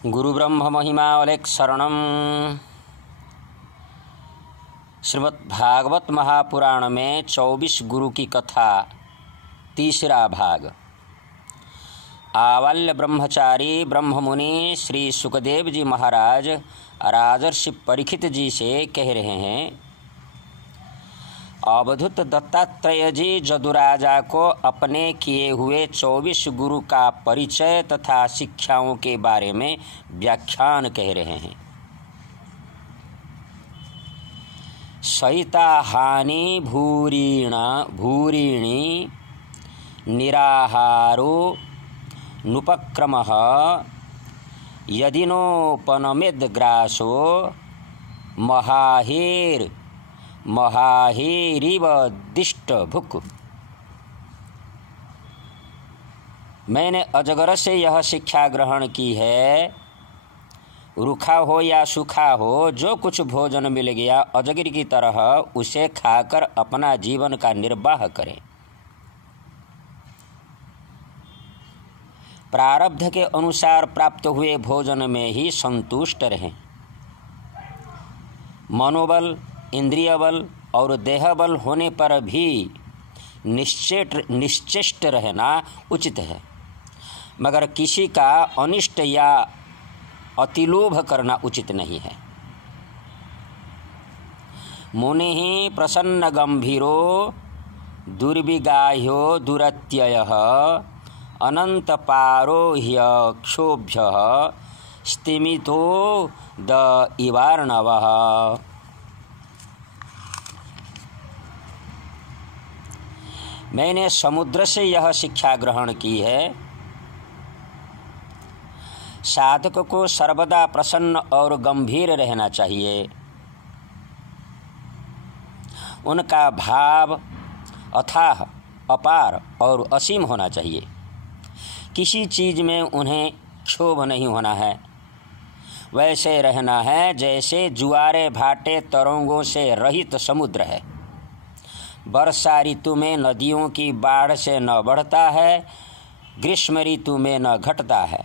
गुरु ब्रह्म महिमा अलेख शरणम। श्रीमद्भागवत महापुराण में 24 गुरु की कथा, तीसरा भाग। आवाल्य ब्रह्मचारी ब्रह्ममुनि श्री सुखदेव जी महाराज राजर्षि परीक्षित जी से कह रहे हैं, अवधूत दत्तात्रेय जी जदुराजा को अपने किए हुए 24 गुरु का परिचय तथा शिक्षाओं के बारे में व्याख्यान कह रहे हैं। सहिता हानि भूरिणी निराहारो नुपक्रमः यदिनोपनमेद्ग्रासो महाहेरिव दिष्ट भुक। मैंने अजगर से यह शिक्षा ग्रहण की है, रूखा हो या सूखा हो, जो कुछ भोजन मिल गया अजगर की तरह उसे खाकर अपना जीवन का निर्वाह करें। प्रारब्ध के अनुसार प्राप्त हुए भोजन में ही संतुष्ट रहें। मनोबल, इंद्रिय बल और देह बल होने पर भी निश्चेष्ट रहना उचित है, मगर किसी का अनिष्ट या अतिलोभ करना उचित नहीं है। मुनिः प्रसन्न गंभीरो दुर्विगाह्यो दुरत्ययः अनंत पारोह्य क्षोभ्यः स्तिमितो द इवार्णवः। मैंने समुद्र से यह शिक्षा ग्रहण की है, साधक को सर्वदा प्रसन्न और गंभीर रहना चाहिए। उनका भाव अथाह, अपार और असीम होना चाहिए। किसी चीज़ में उन्हें क्षोभ नहीं होना है। वैसे रहना है जैसे जुआरे भाटे तरंगों से रहित समुद्र है। वर्षा ऋतु में नदियों की बाढ़ से न बढ़ता है, ग्रीष्म ऋतु में न घटता है।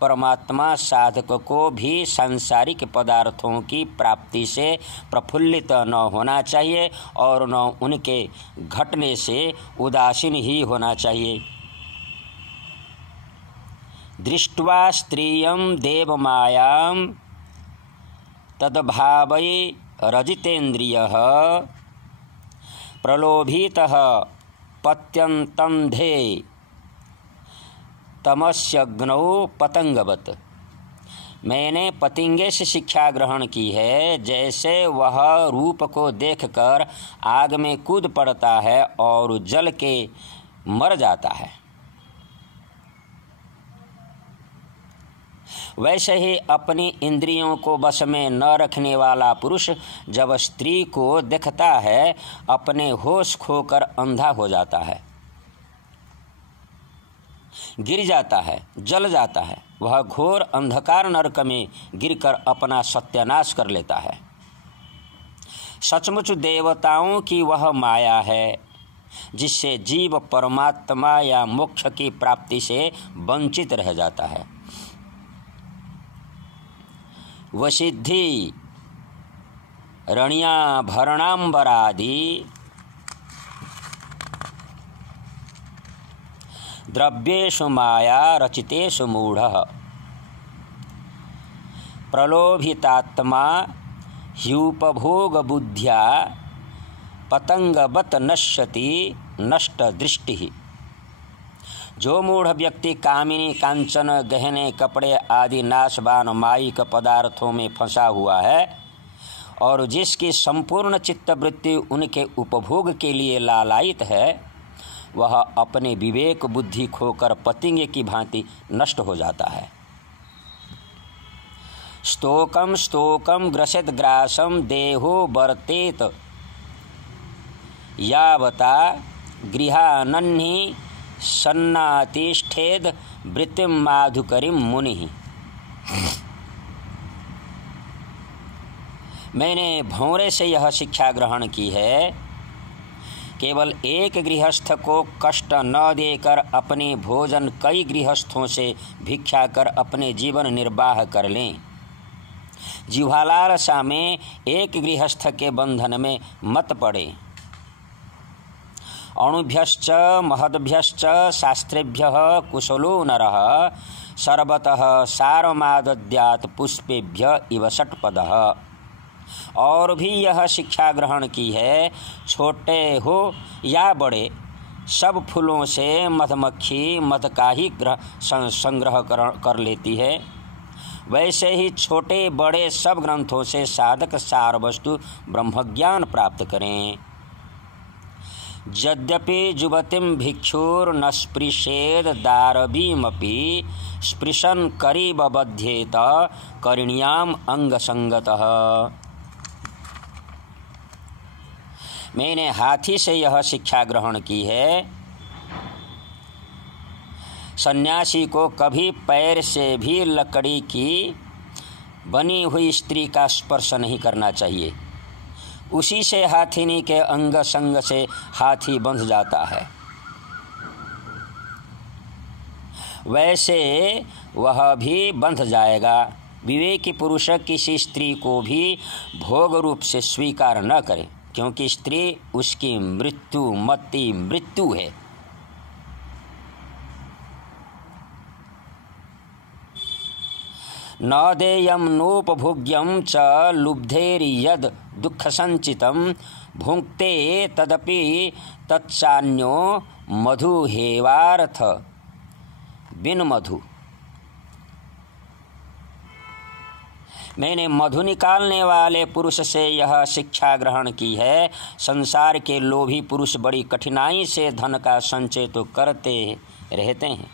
परमात्मा साधक को भी सांसारिक पदार्थों की प्राप्ति से प्रफुल्लित न होना चाहिए और न उनके घटने से उदासीन ही होना चाहिए। दृष्ट्वा स्त्रियं देवमायां तद्भावै रजितेन्द्रियः प्रलोभितः पत्यन्तंधे तमस्यग्नौ पतंगवत। मैंने पतंगे से शिक्षा ग्रहण की है, जैसे वह रूप को देखकर आग में कूद पड़ता है और जल के मर जाता है, वैसे ही अपनी इंद्रियों को वश में न रखने वाला पुरुष जब स्त्री को देखता है अपने होश खोकर अंधा हो जाता है, गिर जाता है, जल जाता है। वह घोर अंधकार नरक में गिरकर अपना सत्यानाश कर लेता है। सचमुच देवताओं की वह माया है जिससे जीव परमात्मा या मोक्ष की प्राप्ति से वंचित रह जाता है। वसिद्धि रण्याभरणांबरादि द्रव्येषु माया रचितेषु मूढ़ः प्रलोभितात्मा ह्युपभोग बुद्ध्या पतंगवत नश्यति नष्ट दृष्टि। जो मूढ़ व्यक्ति कामिनी, कांचन, गहने, कपड़े आदि नाशवान मायिक पदार्थों में फंसा हुआ है और जिसकी संपूर्ण चित्तवृत्ति उनके उपभोग के लिए लालायित है, वह अपने विवेक बुद्धि खोकर पतंगे की भांति नष्ट हो जाता है। स्तोकम ग्रसेत ग्रासम देहो वर्तेत यावता गृहानन्हि सन्नातिष्ठेद वृत्तिम माधुकरीम मुनि। मैंने भौरे से यह शिक्षा ग्रहण की है, केवल एक गृहस्थ को कष्ट न देकर अपने भोजन कई गृहस्थों से भिक्षा कर अपने जीवन निर्वाह कर लें। जिह्वालालसा में एक गृहस्थ के बंधन में मत पड़े। अणुभ्यश्च महद्भ्यश्च शास्त्रेभ्यः कुशलो नरः सर्वतः सारमादद्यात् पुष्पेभ्य इव षट्पदः। और भी यह शिक्षा ग्रहण की है, छोटे हो या बड़े, सब फूलों से मधुमक्खी मध का ही संग्रह कर लेती है, वैसे ही छोटे बड़े सब ग्रंथों से साधक सार वस्तु ब्रह्मज्ञान प्राप्त करें। यद्यपि युवतीं भिक्षुर्न स्पृशेद दारवीमपि स्पृशन् करीब बध्येत करिण्याम अंगसंगतः। मैंने हाथी से यह शिक्षा ग्रहण की है, सन्यासी को कभी पैर से भी लकड़ी की बनी हुई स्त्री का स्पर्श नहीं करना चाहिए। उसी से हाथिनी के अंग संग से हाथी बंध जाता है, वैसे वह भी बंध जाएगा। विवेकी पुरुष किसी स्त्री को भी भोग रूप से स्वीकार न करे, क्योंकि स्त्री उसकी मृत्यु है। न देयं नोपभोग्यं च लुब्धेर्यद् दुःखसञ्चितं भुङ्क्ते तदपि तत्सान्यो मधुहेवार्थ बिन मधु। मैंने मधु निकालने वाले पुरुष से यह शिक्षा ग्रहण की है, संसार के लोभी पुरुष बड़ी कठिनाई से धन का संचय तो करते रहते हैं,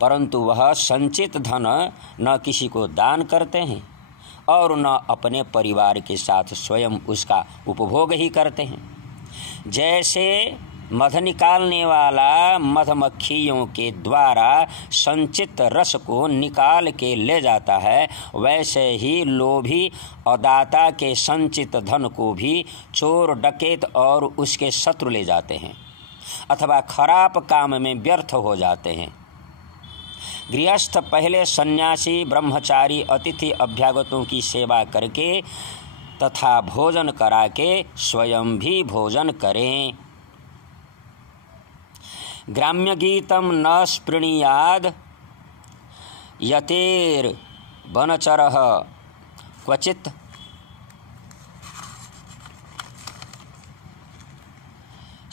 परंतु वह संचित धन न किसी को दान करते हैं और न अपने परिवार के साथ स्वयं उसका उपभोग ही करते हैं। जैसे मध निकालने वाला मधुमक्खियों के द्वारा संचित रस को निकाल के ले जाता है, वैसे ही लोभी अदाता के संचित धन को भी चोर डकैत और उसके शत्रु ले जाते हैं अथवा खराब काम में व्यर्थ हो जाते हैं। गृहस्थ पहले सन्यासी ब्रह्मचारी अतिथि अभ्यागतों की सेवा करके तथा भोजन करा के स्वयं भी भोजन करें। ग्राम्य गीतम न स्पृणीयाद यतेर वनचरः क्वचित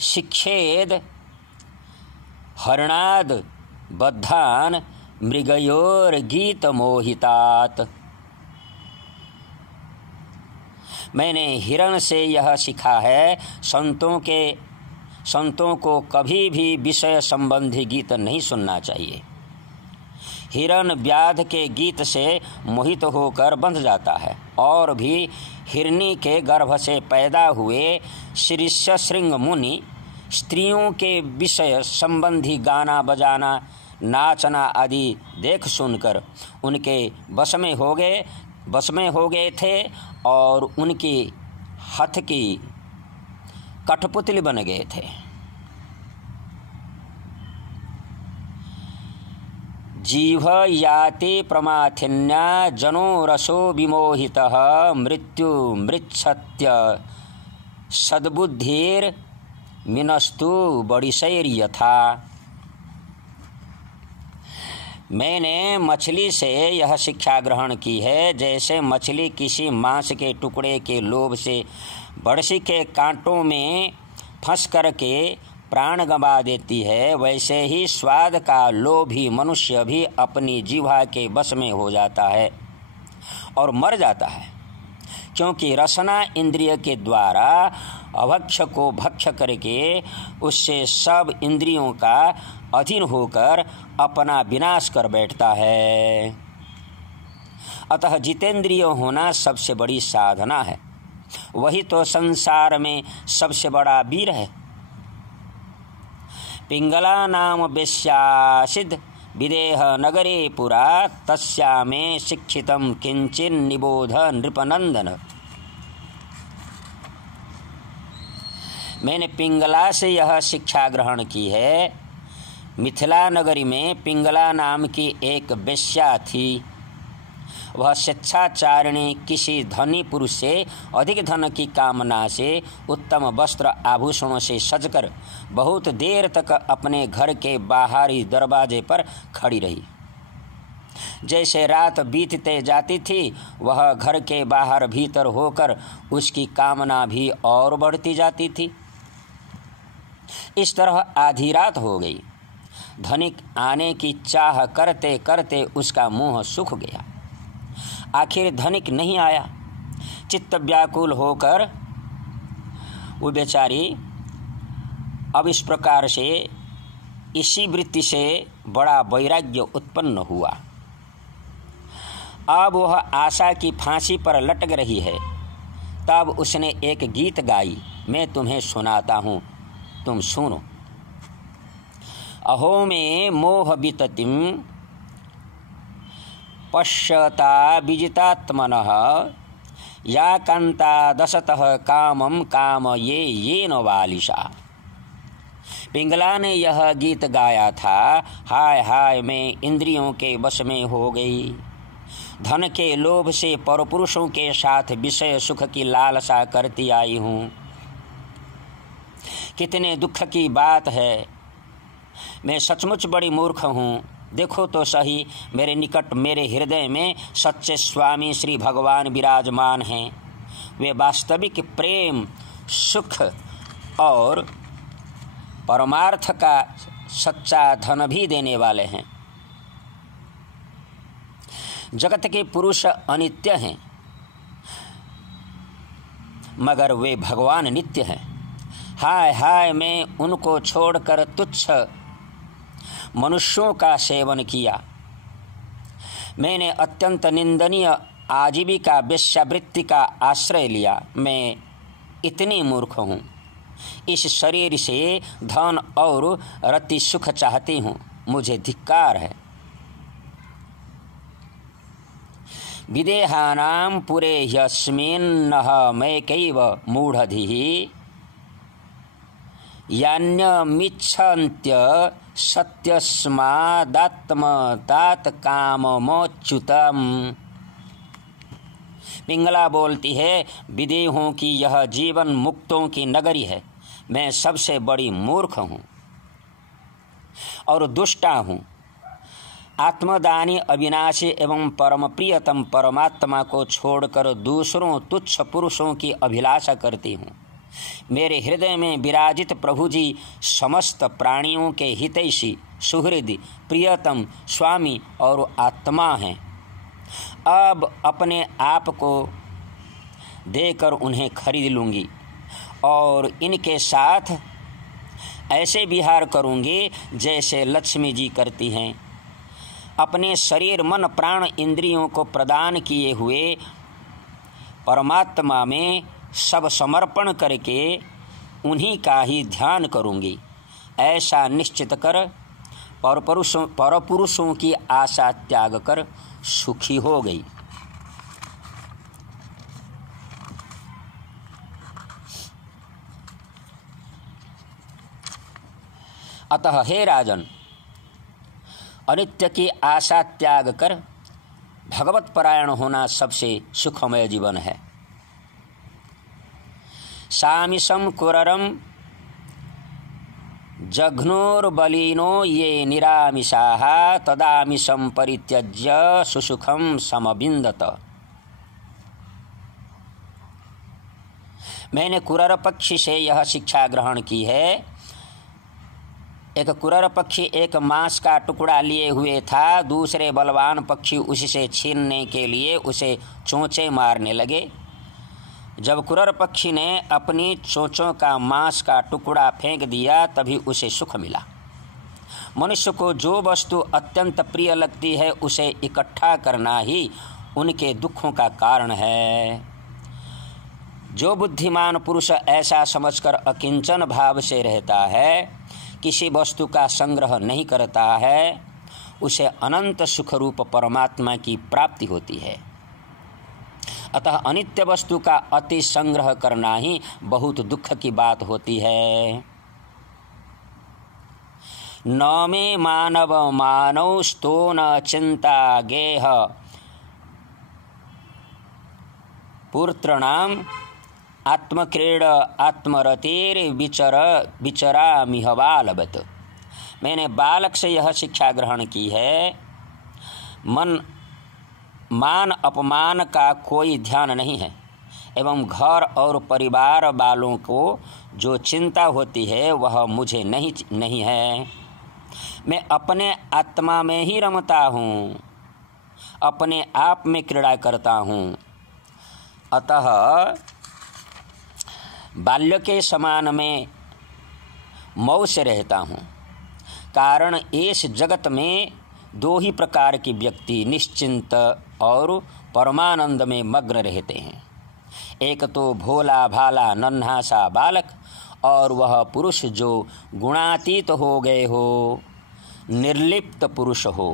शिक्षेद हरणाद बद्धान मृगयोर गीत मोहितात। मैंने हिरण से यह सीखा है, संतों को कभी भी विषय संबंधी गीत नहीं सुनना चाहिए। हिरण व्याध के गीत से मोहित होकर बंध जाता है और भी हिरनी के गर्भ से पैदा हुए शीर्ष श्रृंग मुनि स्त्रियों के विषय संबंधी गाना बजाना नाचना आदि देख सुनकर उनके बस में हो गए थे और उनकी हथ की कठपुतली बन गए थे। जीव याति प्रमाथिन्या जनो रसो विमोहितः मृत्यु मृच्छत्य सद्बुद्धिर मिनस्तु बड़िशैर्यथा। मैंने मछली से यह शिक्षा ग्रहण की है, जैसे मछली किसी मांस के टुकड़े के लोभ से बड़सी के कांटों में फंस करके प्राण गंवा देती है, वैसे ही स्वाद का लोभी मनुष्य भी अपनी जिह्वा के बस में हो जाता है और मर जाता है, क्योंकि रसना इंद्रिय के द्वारा अभक्ष्य को भक्ष्य करके उससे सब इंद्रियों का अधीन होकर अपना विनाश कर बैठता है। अतः जितेंद्रिय होना सबसे बड़ी साधना है, वही तो संसार में सबसे बड़ा वीर है। पिंगला नाम वेश्यासिद विदेह नगरे पुरा तस्यामे शिक्षितम किंचिन निबोध नृपनंदन। मैंने पिंगला से यह शिक्षा ग्रहण की है। मिथिला नगरी में पिंगला नाम की एक वेश्या थी। वह स्वेच्छाचारिणी किसी धनी पुरुष से अधिक धन की कामना से उत्तम वस्त्र आभूषणों से सजकर बहुत देर तक अपने घर के बाहरी दरवाजे पर खड़ी रही। जैसे रात बीतते जाती थी, वह घर के बाहर भीतर होकर उसकी कामना भी और बढ़ती जाती थी। इस तरह आधी रात हो गई। धनिक आने की चाह करते करते उसका मुंह सूख गया। आखिर धनिक नहीं आया। चित्त व्याकुल होकर वो बेचारी अब इस प्रकार से इसी वृत्ति से बड़ा वैराग्य उत्पन्न हुआ। अब वह आशा की फांसी पर लटक रही है। तब उसने एक गीत गाई, मैं तुम्हें सुनाता हूँ, तुम सुनो। अहो में मोह विततिम पश्यता विजितात्मनः या कांता दशतः कामम काम ये न वालिशा। पिंगला ने यह गीत गाया था, हाय हाय मैं इंद्रियों के वश में हो गई। धन के लोभ से परपुरुषों के साथ विषय सुख की लालसा करती आई हूँ। कितने दुख की बात है। मैं सचमुच बड़ी मूर्ख हूँ। देखो तो सही, मेरे निकट मेरे हृदय में सच्चे स्वामी श्री भगवान विराजमान हैं। वे वास्तविक प्रेम, सुख और परमार्थ का सच्चा धन भी देने वाले हैं। जगत के पुरुष अनित्य हैं, मगर वे भगवान नित्य हैं। हाय हाय मैं उनको छोड़कर तुच्छ मनुष्यों का सेवन किया। मैंने अत्यंत निंदनीय आजीविका वेश्यावृत्ति का आश्रय लिया। मैं इतनी मूर्ख हूँ। इस शरीर से धन और रति सुख चाहती हूँ, मुझे धिक्कार है। विदेहानां पुरे ह्यस्मिन्नः मैकैव मूढ़धिः यान्यमिच्छन्त्य सत्यस्मादात्मतात काममोच्युतम्। पिंगला बोलती है, विदेहों की यह जीवन मुक्तों की नगरी है। मैं सबसे बड़ी मूर्ख हूँ और दुष्टा हूँ। आत्मदानी अविनाशी एवं परम प्रियतम परमात्मा को छोड़कर दूसरों तुच्छ पुरुषों की अभिलाषा करती हूँ। मेरे हृदय में विराजित प्रभु जी समस्त प्राणियों के हितैषी, सुहृद, प्रियतम स्वामी और आत्मा हैं। अब अपने आप को देकर उन्हें खरीद लूँगी और इनके साथ ऐसे विहार करूँगी जैसे लक्ष्मी जी करती हैं। अपने शरीर, मन, प्राण, इंद्रियों को प्रदान किए हुए परमात्मा में सब समर्पण करके उन्हीं का ही ध्यान करूँगी। ऐसा निश्चित कर परपुरुषों की आशा त्याग कर सुखी हो गई। अतः हे राजन, अनित्य की आशा त्याग कर भगवत परायण होना सबसे सुखमय जीवन है। सामिषं कुररं जघ्नोर्बलिनो ये निरामिषाः तदामिषं परित्यज्य सुसुखं समविन्दत। मैंने कुरर पक्षी से यह शिक्षा ग्रहण की है। एक कुरर पक्षी एक मांस का टुकड़ा लिए हुए था। दूसरे बलवान पक्षी उससे छीनने के लिए उसे चोंचे मारने लगे। जब कुरर पक्षी ने अपनी चोंचों का मांस का टुकड़ा फेंक दिया, तभी उसे सुख मिला। मनुष्य को जो वस्तु अत्यंत प्रिय लगती है उसे इकट्ठा करना ही उनके दुखों का कारण है। जो बुद्धिमान पुरुष ऐसा समझकर अकिंचन भाव से रहता है, किसी वस्तु का संग्रह नहीं करता है, उसे अनंत सुखरूप परमात्मा की प्राप्ति होती है। अतः अनित्य वस्तु का अति संग्रह करना ही बहुत दुख की बात होती है। न मे मानव मानौ स्तो न चिंता गेह पुत्रणाम आत्मक्रीड आत्मरतिर विचरामिह बालवत। मैंने बालक से यह शिक्षा ग्रहण की है, मान अपमान का कोई ध्यान नहीं है एवं घर और परिवार वालों को जो चिंता होती है वह मुझे नहीं है। मैं अपने आत्मा में ही रमता हूँ, अपने आप में क्रीड़ा करता हूँ। अतः बाल्य के समान में मौज से रहता हूँ। कारण इस जगत में दो ही प्रकार की व्यक्ति निश्चिंत और परमानंद में मग्न रहते हैं। एक तो भोला भाला नन्हा सा बालक, और वह पुरुष जो गुणातीत हो गए हो, निर्लिप्त पुरुष हो।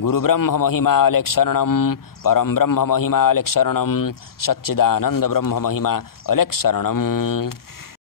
गुरु ब्रह्म महिमा अलख शरणम, परम ब्रह्म महिमा अलख शरणम, सच्चिदानंद ब्रह्म महिमा अलख शरणम।